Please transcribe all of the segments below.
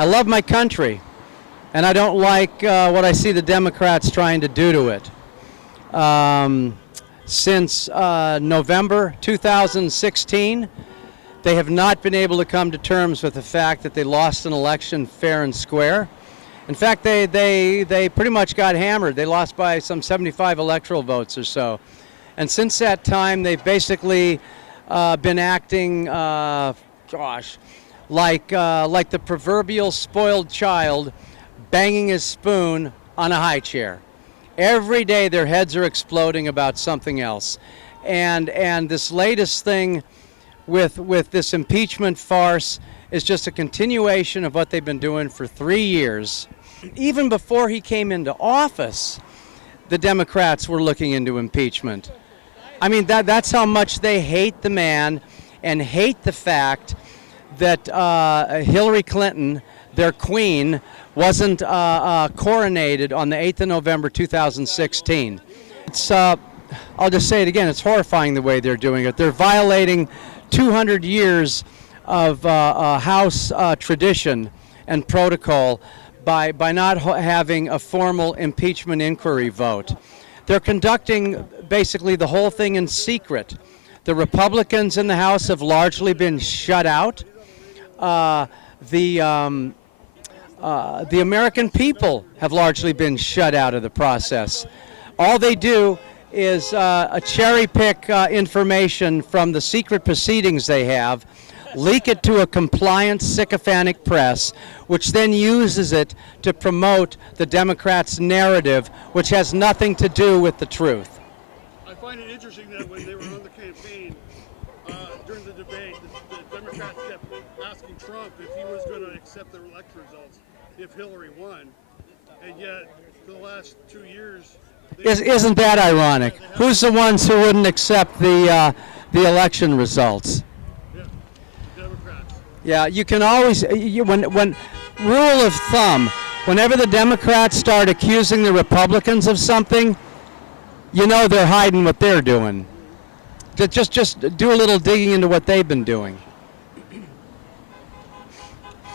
I love my country, and I don't like what I see the Democrats trying to do to it. Since November 2016, they have not been able to come to terms with the fact that they lost an election fair and square. In fact, they pretty much got hammered. They lost by some 75 electoral votes or so. And since that time, they've basically been acting, like the proverbial spoiled child banging his spoon on a high chair. Every day their heads are exploding about something else. And this latest thing with this impeachment farce is just a continuation of what they've been doing for 3 years. Even before he came into office, the Democrats were looking into impeachment. I mean, that's how much they hate the man and hate the fact that Hillary Clinton, their queen, wasn't coronated on the 8th of November 2016. It's, I'll just say it again, it's horrifying the way they're doing it. They're violating 200 years of House tradition and protocol by not having a formal impeachment inquiry vote. They're conducting basically the whole thing in secret. The Republicans in the House have largely been shut out. The American people have largely been shut out of the process. All they do is cherry pick information from the secret proceedings they have, leak it to a compliant, sycophantic press, which then uses it to promote the Democrats' narrative, which has nothing to do with the truth. I find it interesting that when they were on the campaign, during the debate, the Democrats kept asking Trump if he was going to accept the election results if Hillary won, and yet for the last 2 years... Isn't that ironic? Who's the ones who wouldn't accept the election results? Yeah, Democrats. Yeah, you can always, when rule of thumb, whenever the Democrats start accusing the Republicans of something, you know they're hiding what they're doing. Just do a little digging into what they've been doing.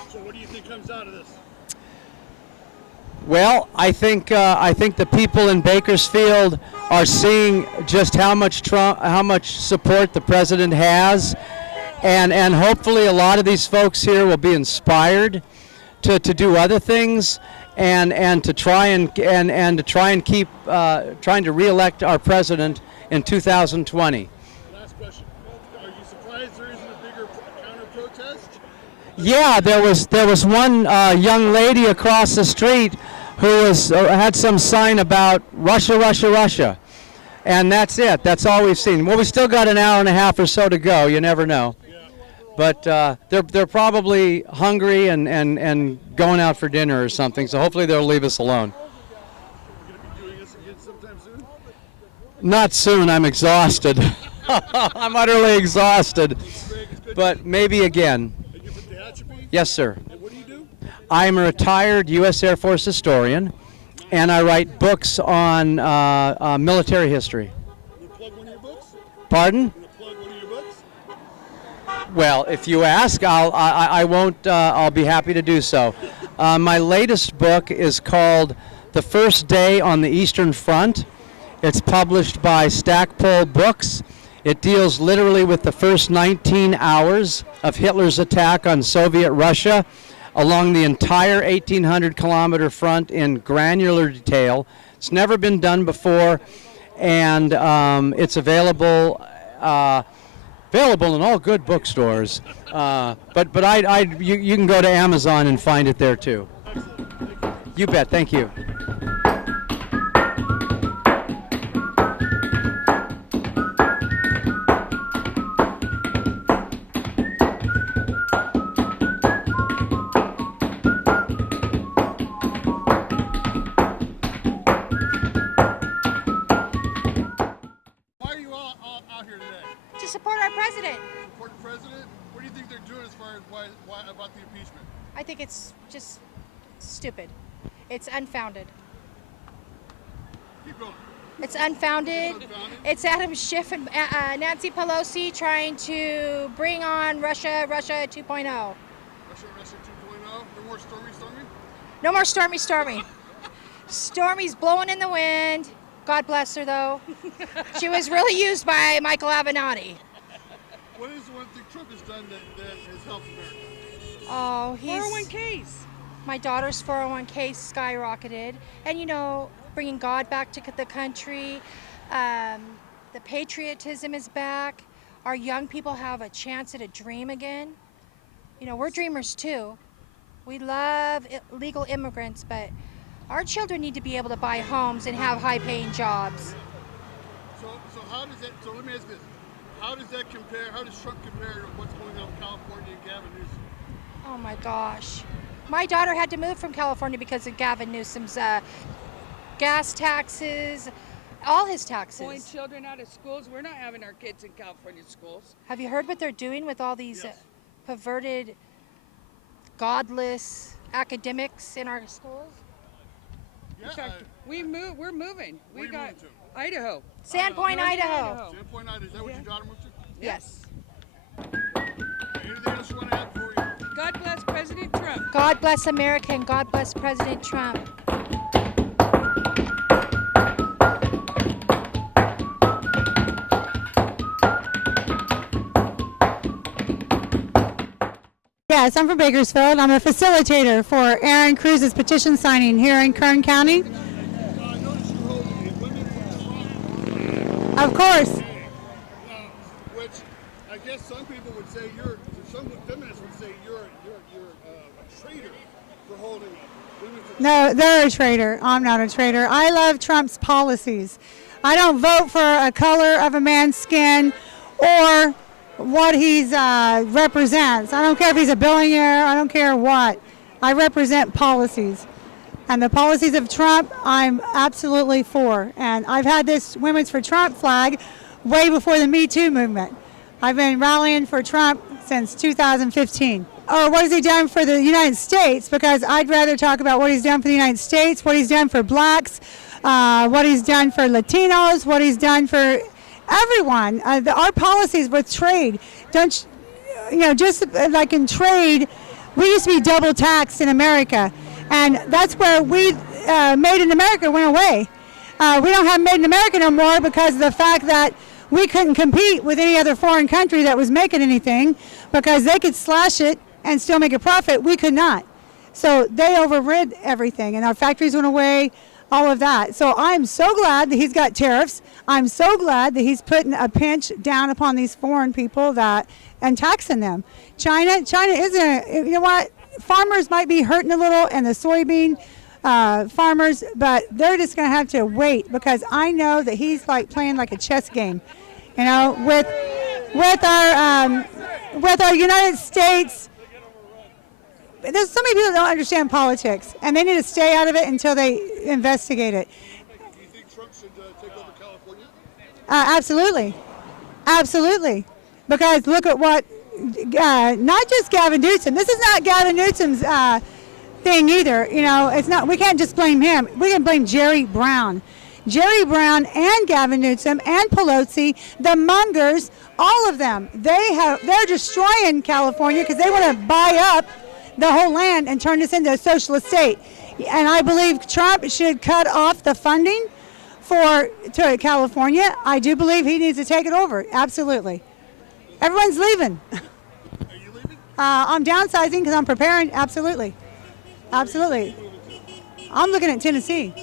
So what do you think comes out of this? Well, I think the people in Bakersfield are seeing just how much support the president has, and hopefully a lot of these folks here will be inspired to do other things and to try and keep trying to reelect our president in 2020. Last question: are you surprised there isn't a bigger counter-protest? Yeah, there was one young lady across the street who had some sign about Russia, Russia, Russia, and that's it. That's all we've seen. Well, we still got an hour and a half or so to go. You never know, but they're probably hungry and going out for dinner or something. So hopefully they'll leave us alone. We're going to be doing this again sometime soon? Not soon. I'm exhausted. I'm utterly exhausted. But maybe again. And you're from Tehachapi? Yes, sir. And what do you do? I'm a retired U.S. Air Force historian, and I write books on military history. You plug one of your books? Pardon? You plug one of your books? Well, if you ask, I won't. I'll be happy to do so. My latest book is called "The First Day on the Eastern Front." It's published by Stackpole Books. It deals literally with the first 19 hours of Hitler's attack on Soviet Russia along the entire 1,800-kilometer front in granular detail. It's never been done before, and it's available in all good bookstores. But you can go to Amazon and find it there too. You bet. Thank you. To support our president. Support the president? What do you think they're doing as far as why about the impeachment? I think it's just stupid. It's unfounded. Keep going. It's unfounded. It's Adam Schiff and Nancy Pelosi trying to bring on Russia 2.0. Russia 2.0? They're more stormy? No more stormy. Stormy's blowing in the wind. God bless her, though. She was really used by Michael Avenatti. What is the one thing Trump has done that has helped America? Oh, he's... 401ks. My daughter's 401k skyrocketed. And, you know, bringing God back to the country. The patriotism is back. Our young people have a chance at a dream again. You know, we're dreamers too. We love legal immigrants, but our children need to be able to buy homes and have high-paying jobs. So how does that? So let me ask this: how does that compare? How does Trump compare to what's going on in California and Gavin Newsom? Oh my gosh, my daughter had to move from California because of Gavin Newsom's gas taxes, all his taxes. Pulling children out of schools. We're not having our kids in California schools. Have you heard what they're doing with all these Yes. perverted, godless academics in our schools? Yeah, In fact, we're moving. where We you got moving to? Idaho. Sandpoint, Idaho. Sandpoint, Idaho. Is that what Yeah. your daughter moved to? Yes. Anything else you want to add for you? God bless President Trump. God bless America and God bless President Trump. Yes, I'm from Bakersfield. I'm a facilitator for Aaron Cruz's petition signing here in Kern County. I noticed you hold a Women for Trump, Of course. which I guess some people would say some feminists would say you're a traitor for holding it. Women for No, they're a traitor. I'm not a traitor. I love Trump's policies. I don't vote for a color of a man's skin or what he represents. I don't care if he's a billionaire. I don't care what. I represent policies. And the policies of Trump, I'm absolutely for. And I've had this Women's for Trump flag way before the Me Too movement. I've been rallying for Trump since 2015. Or what has he done for the United States? Because I'd rather talk about what he's done for the United States, what he's done for blacks, what he's done for Latinos, what he's done for everyone. Our policies with trade, just like in trade, we used to be double taxed in America. And that's where Made in America went away. We don't have Made in America no more because of the fact that we couldn't compete with any other foreign country that was making anything because they could slash it and still make a profit. We could not. So they overrid everything and our factories went away, all of that. So I'm so glad that he's got tariffs. I'm so glad that he's putting a pinch down upon these foreign people and taxing them. China isn't, you know what? Farmers might be hurting a little and the soybean farmers, but they're just going to have to wait because I know that he's like playing like a chess game, you know, with our United States. There's so many people that don't understand politics, and they need to stay out of it until they investigate it. Do you think Trump should take over California? Absolutely. Because look at what, not just Gavin Newsom. This is not Gavin Newsom's thing either. You know, it's not. We can't just blame him. We can blame Jerry Brown. Jerry Brown and Gavin Newsom and Pelosi, the Mungers, all of them. They're destroying California because they want to buy up the whole land and turn this into a socialist state. And I believe Trump should cut off the funding to California. I do believe he needs to take it over. Absolutely. Everyone's leaving. Are you leaving? I'm downsizing because I'm preparing. Absolutely. I'm looking at Tennessee.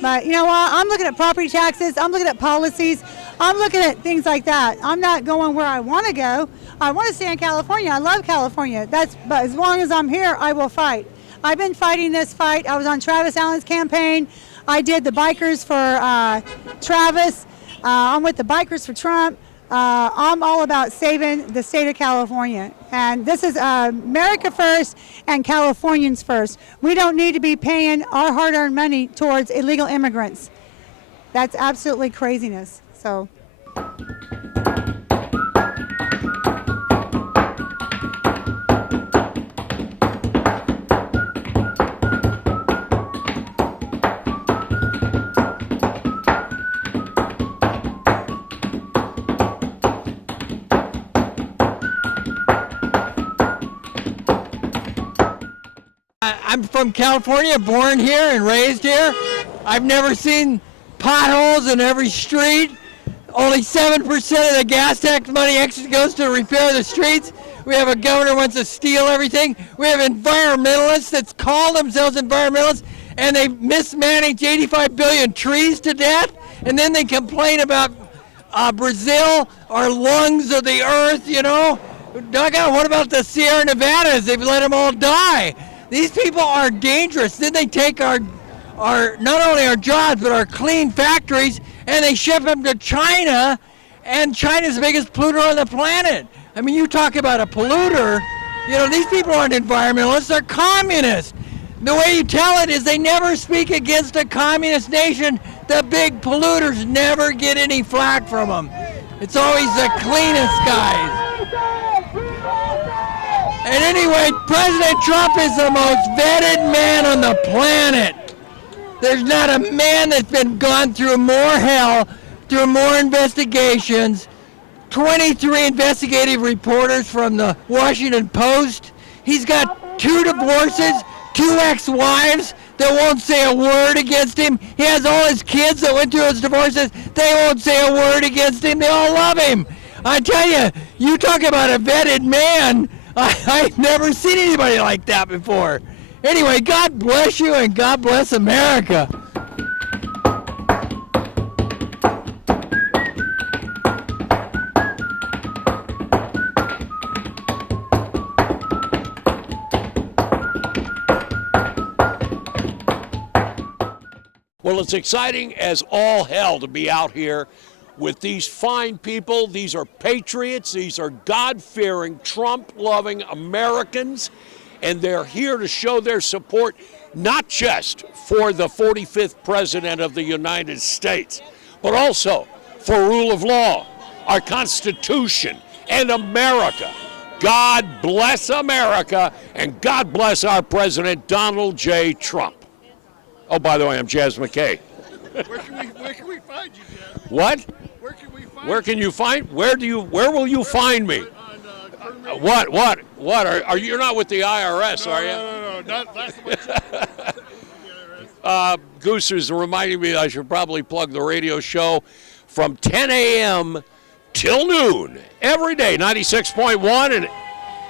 But you know what? I'm looking at property taxes. I'm looking at policies. I'm looking at things like that. I'm not going where I want to go. I want to stay in California. I love California. But as long as I'm here, I will fight. I've been fighting this fight. I was on Travis Allen's campaign. I did the Bikers for Travis. I'm with the Bikers for Trump. I'm all about saving the state of California. And this is America first and Californians first. We don't need to be paying our hard-earned money towards illegal immigrants. That's absolutely craziness. So. I'm from California, born here and raised here. I've never seen potholes in every street. Only 7% of the gas tax money actually goes to repair the streets. We have a governor who wants to steal everything. We have environmentalists that call themselves environmentalists, and they mismanage 85 billion trees to death. And then they complain about Brazil, our lungs of the earth, you know. Doggone, what about the Sierra Nevadas? They've let them all die. These people are dangerous. Then they take our not only our jobs, but our clean factories, and they ship them to China, and China's the biggest polluter on the planet. I mean, you talk about a polluter, you know, these people aren't environmentalists, they're communists. The way you tell it is they never speak against a communist nation. The big polluters never get any flack from them. It's always the cleanest guys. And anyway, President Trump is the most vetted man on the planet. There's not a man that's been gone through more hell, through more investigations. 23 investigative reporters from the Washington Post. He's got 2 divorces, 2 ex-wives that won't say a word against him. He has all his kids that went through his divorces. They won't say a word against him. They all love him. I tell you, you talk about a vetted man. I've never seen anybody like that before. Anyway, God bless you and God bless America. Well, it's exciting as all hell to be out here with these fine people. These are patriots. These are God-fearing, Trump-loving Americans. And they're here to show their support, not just for the 45th President of the United States, but also for rule of law, our Constitution, and America. God bless America, and God bless our President, Donald J. Trump. Oh, by the way, I'm Jazz McKay. Where can we find you, Jazz? What? Where can we find Where can you find? Where will you find me? What? Are you? You're not with the IRS, are you? No. Not last Goose is reminding me I should probably plug the radio show from 10 a.m. till noon every day, 96.1 and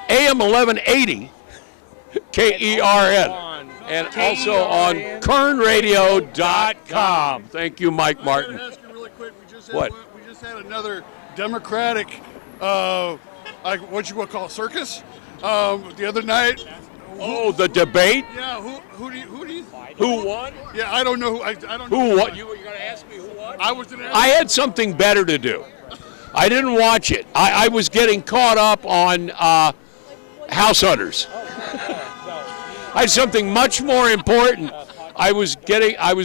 AM 1180 KERN. And also on kernradio.com. Thank you, Mike Martin. I ask you really quick. We just had another Democratic, what you would call circus, the other night. Oh, the debate? Yeah. Who do you? Who won? Yeah, I don't know. I don't know. Who won? You were going to ask me who won? I was going to. I had something better to do. I didn't watch it. I was getting caught up on House Hunters. I had something much more important. I was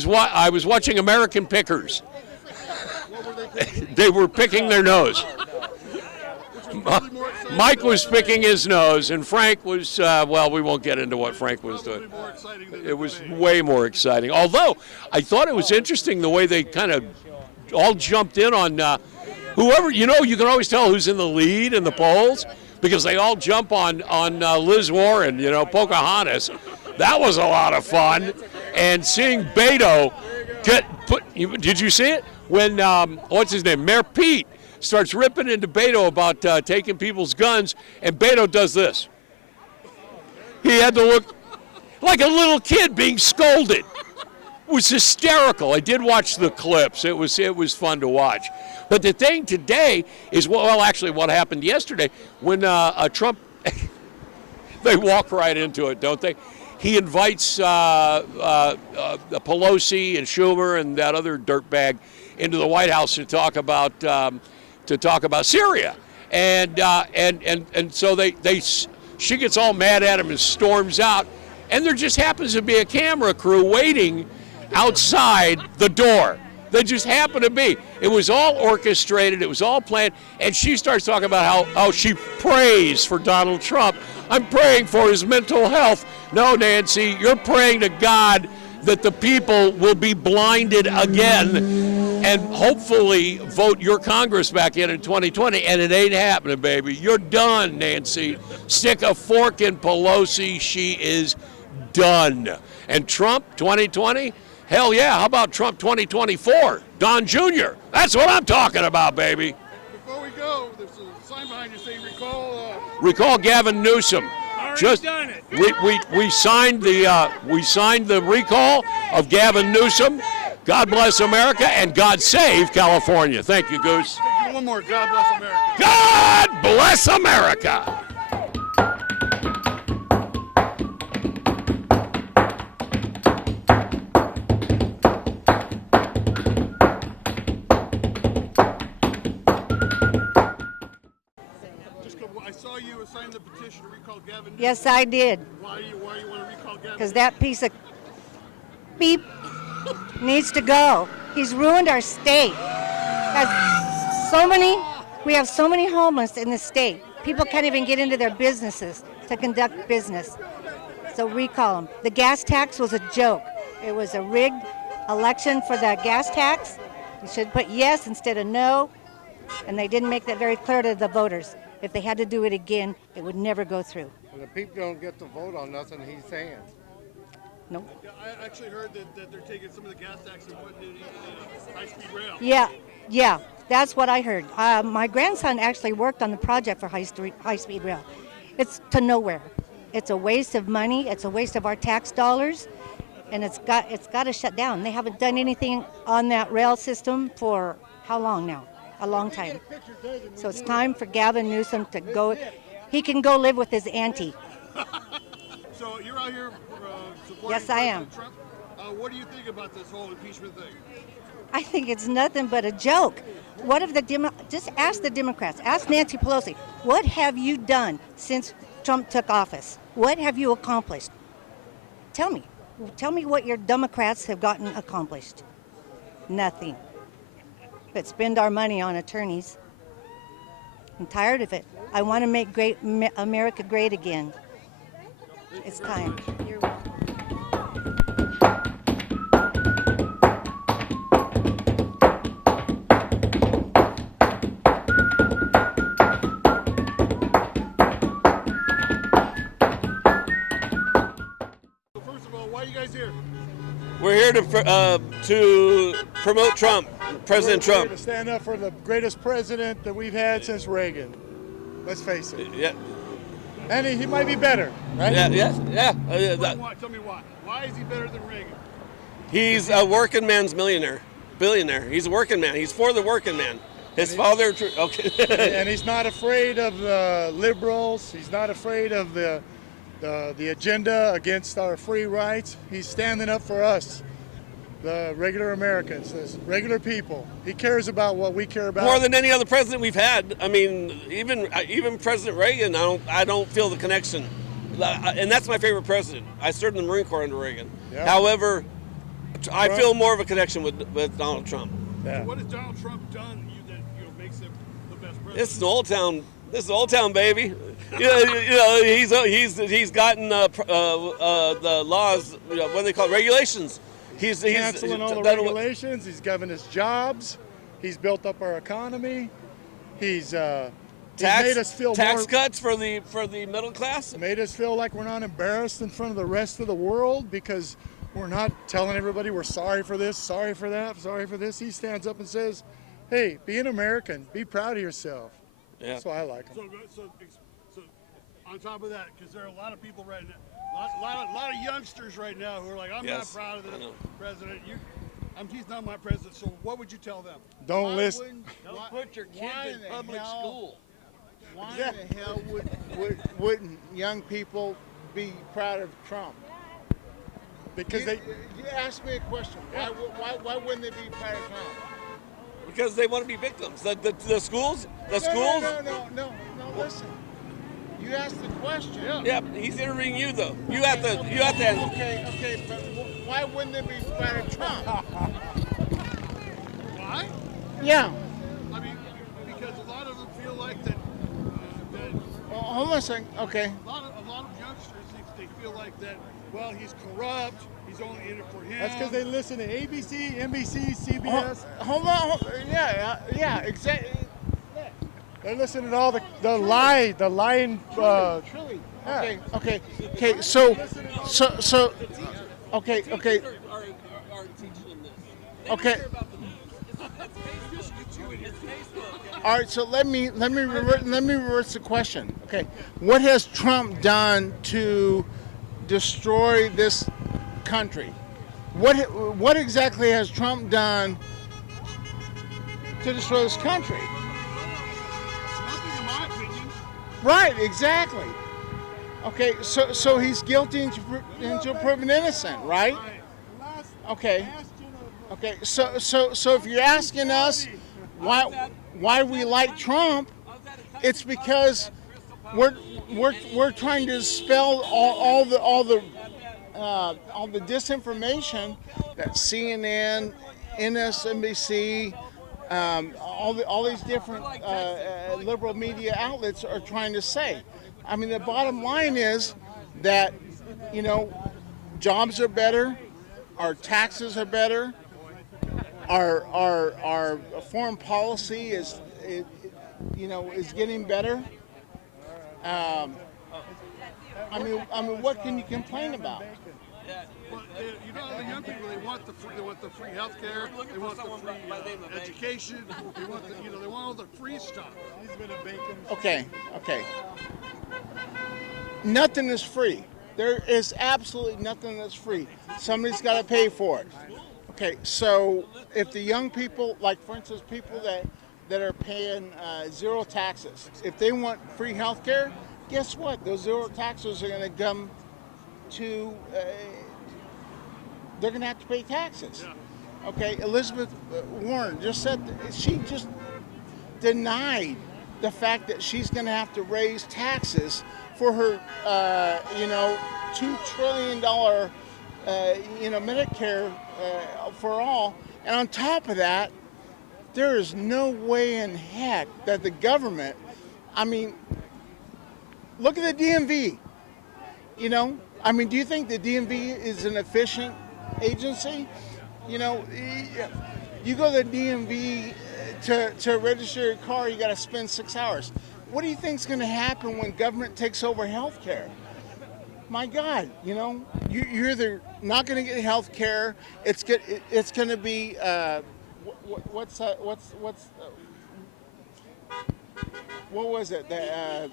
watching American Pickers. They were picking their nose. Mike was picking his nose, and Frank was, well, we won't get into what Frank was doing. It was way more exciting. Although, I thought it was interesting the way they kind of all jumped in on whoever, you know, you can always tell who's in the lead in the polls because they all jump on Liz Warren, you know, Pocahontas. That was a lot of fun. And seeing Beto did you see it? When, what's his name, Mayor Pete starts ripping into Beto about taking people's guns, and Beto does this. He had to look like a little kid being scolded. It was hysterical. I did watch the clips. It was fun to watch. But the thing today is, well, actually what happened yesterday when Trump, they walk right into it, don't they? He invites Pelosi and Schumer and that other dirtbag into the White House to talk about Syria, and so she gets all mad at him and storms out, and there just happens to be a camera crew waiting outside the door. They just happen to be. It was all orchestrated. It was all planned. And she starts talking about how she prays for Donald Trump. I'm praying for his mental health. No, Nancy, you're praying to God that the people will be blinded again and hopefully vote your Congress back in 2020. And it ain't happening, baby. You're done, Nancy. Stick a fork in Pelosi. She is Done. And Trump 2020? Hell yeah. How about Trump 2024? Don Jr. That's what I'm talking about, baby. Before we go, there's a sign behind you saying Recall Gavin Newsom. Just done it. we signed the recall of Gavin Newsom. God bless America and God save California. Thank you, Goose. One more. God bless America. God bless America. I saw you sign the petition to recall Gavin Newsom. Yes, I did. Why do you want to recall Gavin? Because that piece of beep needs to go. He's ruined our state. We have so many homeless in the state. People can't even get into their businesses to conduct business. So recall him. The gas tax was a joke. It was a rigged election for the gas tax. You should put yes instead of no. And they didn't make that very clear to the voters. If they had to do it again, it would never go through. The people don't get to vote on nothing he's saying. Nope. I actually heard that they're taking some of the gas tax and putting it in high-speed rail. Yeah, that's what I heard. My grandson actually worked on the project for high-speed rail. It's to nowhere. It's a waste of money. It's a waste of our tax dollars, and it's got to shut down. They haven't done anything on that rail system for how long now? A long time. So it's time for Gavin Newsom to go. He can go live with his auntie. So you're out here supporting Yes, I am. Trump. What do you think about this whole impeachment thing? I think it's nothing but a joke. What if just ask the Democrats, ask Nancy Pelosi, what have you done since Trump took office? What have you accomplished? Tell me what your Democrats have gotten accomplished. Nothing. But spend our money on attorneys. I'm tired of it. I want to make America great again. It's time. You're welcome. So first of all, why are you guys here? We're here to promote Trump, President We're Trump. to stand up for the greatest president that we've had since Reagan. Let's face it. Yeah, And he might be better, right? yeah. Why? Tell me why. Why is he better than Reagan? He's a working man's billionaire. He's a working man. He's for the working man. His father, okay. And he's not afraid of the liberals. He's not afraid of the agenda against our free rights. He's standing up for us, the regular Americans, the regular people. He cares about what we care about. More than any other president we've had. I mean, even President Reagan, I don't feel the connection. And that's my favorite president. I served in the Marine Corps under Reagan. Yeah. However, I feel more of a connection with Donald Trump. Yeah. What has Donald Trump done that makes him the best president? This is Old Town, baby. He's gotten the laws. What do they call it? Regulations. He's canceling all the regulations. He's given us jobs. He's built up our economy. He's made us feel tax cuts for the middle class. Made us feel like we're not embarrassed in front of the rest of the world because we're not telling everybody we're sorry for this, sorry for that, sorry for this. He stands up and says, "Hey, be an American. Be proud of yourself." Yeah. That's why I like him. So on top of that, because there are a lot of people right now, a lot of youngsters right now who are like, I'm not proud of this president. He's not my president. So what would you tell them? Don't listen. Don't put your kids in public school. Why the hell wouldn't young people be proud of Trump? Because you ask me a question. Why wouldn't they be proud of Trump? Because they want to be victims. The schools. No. Listen. You asked the question. Yeah, he's interviewing you though. You have to answer. Okay, but why wouldn't they be proud of Trump? Why? Yeah. I mean, because a lot of them feel like that. Hold on a second. Okay. A lot of youngsters they feel like that. Well, he's corrupt. He's only in it for him. That's because they listen to ABC, NBC, CBS. Hold on. Yeah, exactly. They're listening to all the lying. Truly. Okay. So, okay. Are teaching them this. They don't Okay. care about it's Facebook. It's Facebook. All right, so let me reverse the question. Okay, what has Trump done to destroy this country? What exactly has Trump done to destroy this country? Nothing in my opinion. Right, exactly. Okay, so he's guilty until proven innocent, right? Okay. Okay, so if you're asking us why we like Trump, it's because we're trying to dispel all the disinformation that CNN, MSNBC, all these different liberal media outlets are trying to say. I mean, the bottom line is that, jobs are better, our taxes are better, our foreign policy is getting better. I mean, what can you complain about? But the young people, they want the free health care, they want the free education, they want they want all the free stuff. Okay. Nothing is free. There is absolutely nothing that's free. Somebody's got to pay for it. Okay, so if the young people, like for instance, people that are paying zero taxes, if they want free health care, guess what? Those zero taxes are going to come to, they're going to have to pay taxes. Okay, Elizabeth Warren just said, she just denied the fact that she's going to have to raise taxes for her, $2 trillion, Medicare for all. And on top of that, there is no way in heck that the government, I mean, look at the DMV. Do you think the DMV is an efficient agency? You go to the DMV to register your car, you got to spend 6 hours. What do you think is going to happen when government takes over health care? My God, you're either not going to get health care. It's going to be what was it? The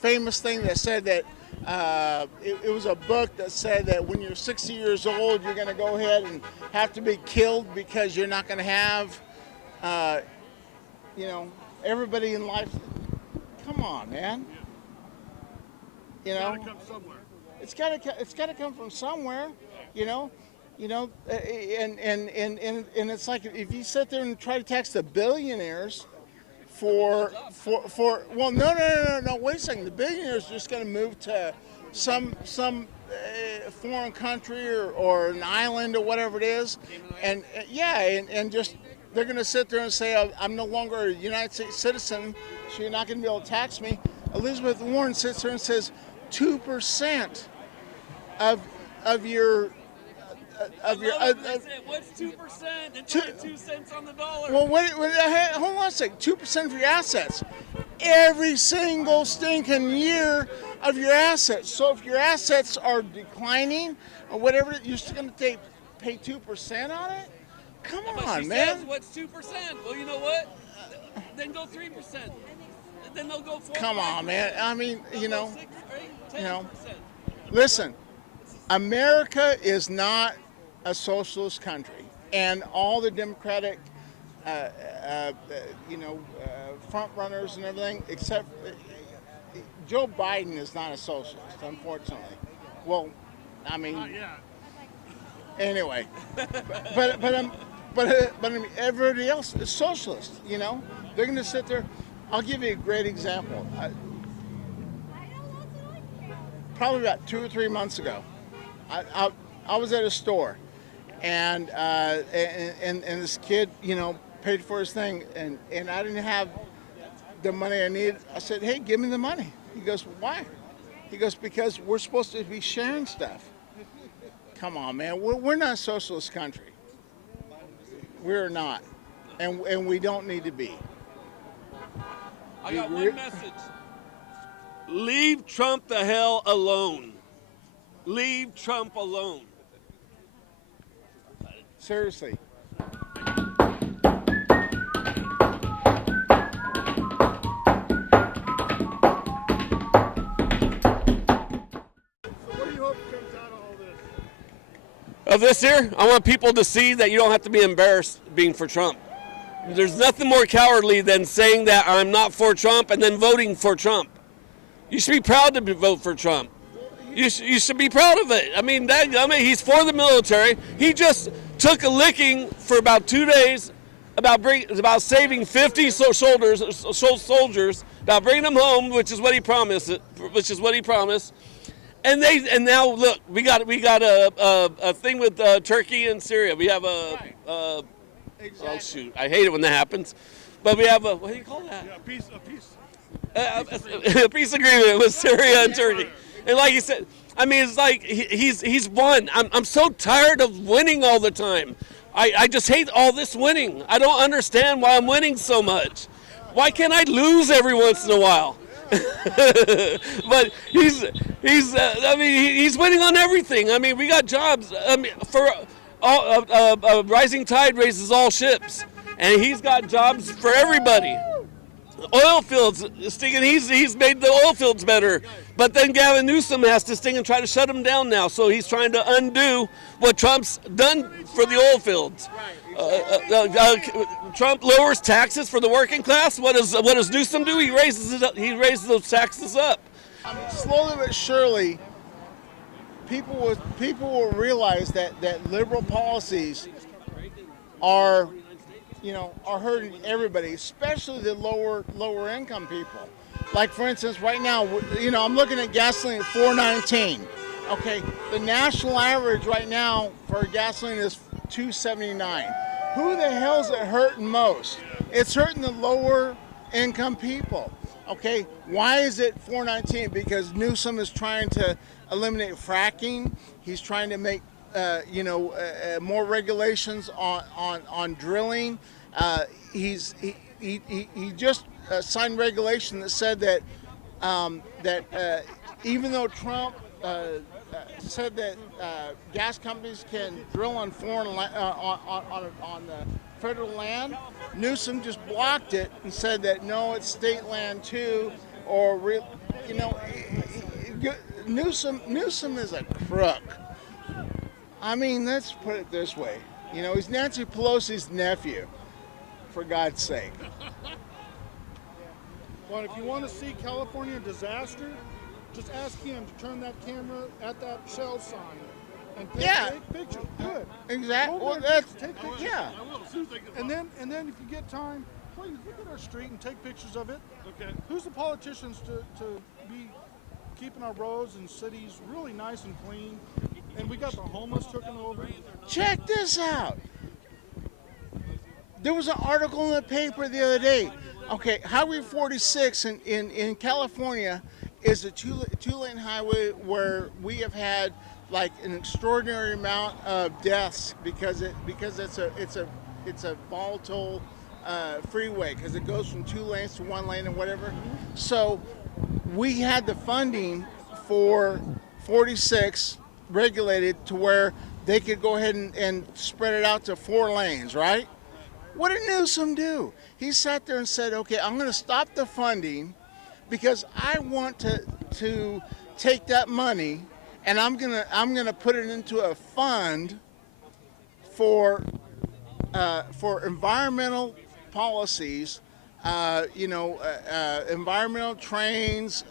famous thing that said that it was a book that said that when you're 60 years old, you're going to go ahead and have to be killed because you're not going to have, everybody in life. Come on, man. It's got to come somewhere. It's got to come from somewhere, and it's like if you sit there and try to tax the billionaires for well, no, wait a second. The billionaires are just going to move to some foreign country or an island or whatever it is, and just they're going to sit there and say, I'm no longer a United States citizen, so you're not going to be able to tax me. Elizabeth Warren sits there and says 2% of your what's 2%? It's 2 cents on the dollar. Well, wait, hold on a second. 2% of your assets, every single stinking year of your assets. So if your assets are declining or whatever, you're still going to pay 2% on it. Come on, she man. Says, what's 2%? Well, you know what? Then go 3%. Then they'll go 4%. Come on, man. I mean, 6, 8, 10%. Listen, America is not a socialist country, and all the Democratic, front runners and everything, except Joe Biden is not a socialist, unfortunately. Well, I mean, anyway, but I mean, everybody else is socialist. They're going to sit there. I'll give you a great example. Probably about 2 or 3 months ago, I was at a store, and this kid, paid for his thing, and I didn't have the money I needed. I said, "Hey, give me the money." He goes, "Why?" He goes, "Because we're supposed to be sharing stuff." Come on, man. We're not a socialist country. We're not, and we don't need to be. I got one message Leave Trump the hell alone. Leave Trump alone. Seriously. What do you hope comes out of all this? Of this here, I want people to see that you don't have to be embarrassed being for Trump. There's nothing more cowardly than saying that I'm not for Trump and then voting for Trump. You should be proud to vote for Trump. You should be proud of it. I mean, he's for the military. He just took a licking for about 2 days about saving 50 soldiers, about bringing them home, which is what he promised. And now look, we got a thing with Turkey and Syria. We have oh shoot, I hate it when that happens, but we have a, what do you call that? Yeah, A peace agreement with Syria and Turkey. And like you said, I mean, it's like he's won. I'm so tired of winning all the time. I just hate all this winning. I don't understand why I'm winning so much. Why can't I lose every once in a while? But he's winning on everything. I mean, we got jobs. I mean, for a rising tide raises all ships, and he's got jobs for everybody. Oil fields stinging. He's made the oil fields better, but then Gavin Newsom has to sting and try to shut them down now. So he's trying to undo what Trump's done for the oil fields. Trump lowers taxes for the working class. What does Newsom do? He raises those taxes up. I mean, slowly but surely, people will realize that liberal policies are hurting everybody, especially the lower income people. Like, for instance, right now, I'm looking at gasoline at $4.19. Okay, the national average right now for gasoline is $2.79. Who the hell is it hurting most? It's hurting the lower income people. Okay, why is it $4.19? Because Newsom is trying to eliminate fracking. He's trying to make more regulations on drilling. He just signed regulation that said that even though Trump said that gas companies can drill on foreign on the federal land, Newsom just blocked it and said that no, it's state land too. Newsom is a crook. I mean, let's put it this way. He's Nancy Pelosi's nephew, for God's sake. Well, if you want to see California disaster, just ask him to turn that camera at that Shell sign and take pictures. Good. Exactly. Well, take pictures. Yeah. I will, as soon as I get and then if you get time, please look at our street and take pictures of it. Okay. Who's the politicians to be keeping our roads and cities really nice and clean? And we got the homeless taken over. Check this out. There was an article in the paper the other day. Okay, Highway 46 in California is a two-lane highway where we have had like an extraordinary amount of deaths because it's a volatile freeway because it goes from 2 lanes to 1 lane and whatever. So we had the funding for 46 regulated to where they could go ahead and spread it out to 4 lanes, right? What did Newsom do? He sat there and said, okay, I'm going to stop the funding because I want to take that money and I'm gonna put it into a fund for environmental policies, environmental trains,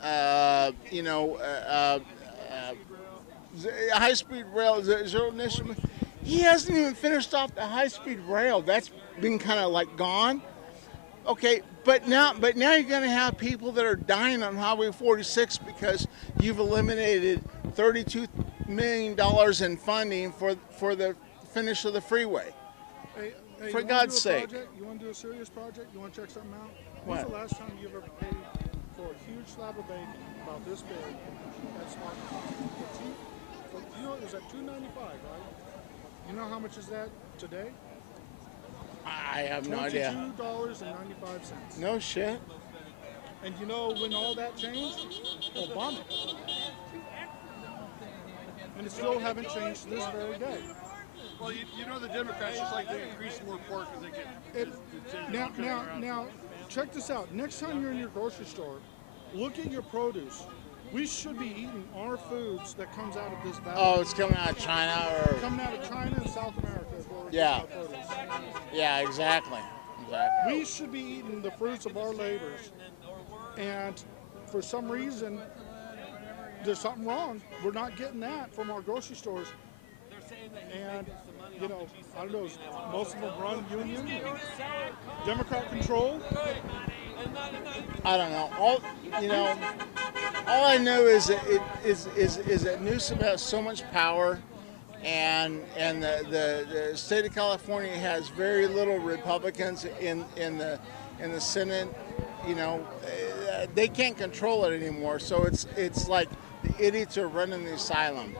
high-speed rail, zero emission. He hasn't even finished off the high-speed rail. That's been kind of like gone. Okay, but now you're going to have people that are dying on Highway 46 because you've eliminated $32 million in funding for the finish of the freeway. Hey, for God's sake. You want to do a serious project? You want to check something out? What? When's the last time you ever paid for a huge slab of bacon about this big? That's not you know it was at $2.95, right? You know how much is that today? I have no idea. $22.95. No shit. And you know when all that changed? Obama. And it still haven't changed to this very day. Well, you know the Democrats just like to increase more pork because they get Now, check this out. Next time you're in your grocery store, look at your produce. We should be eating our foods that comes out of this valley. Oh, it's coming out of China or Coming out of China and South America is where we're Yeah. getting our produce. yeah, exactly. We should be eating the fruits of our labors. And for some reason, there's something wrong. We're not getting that from our grocery stores. And, you know, I don't know, most of them run union, Democrat control. I don't know. All I know is that that Newsom has so much power, and the state of California has very little Republicans in the Senate. You know, they can't control it anymore. So it's like the idiots are running the asylum,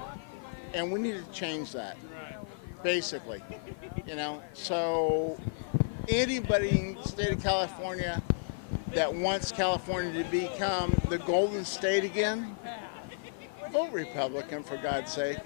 and we need to change that. Basically, you know. So anybody in the state of California that wants California to become the Golden State again, vote Republican, for God's sake.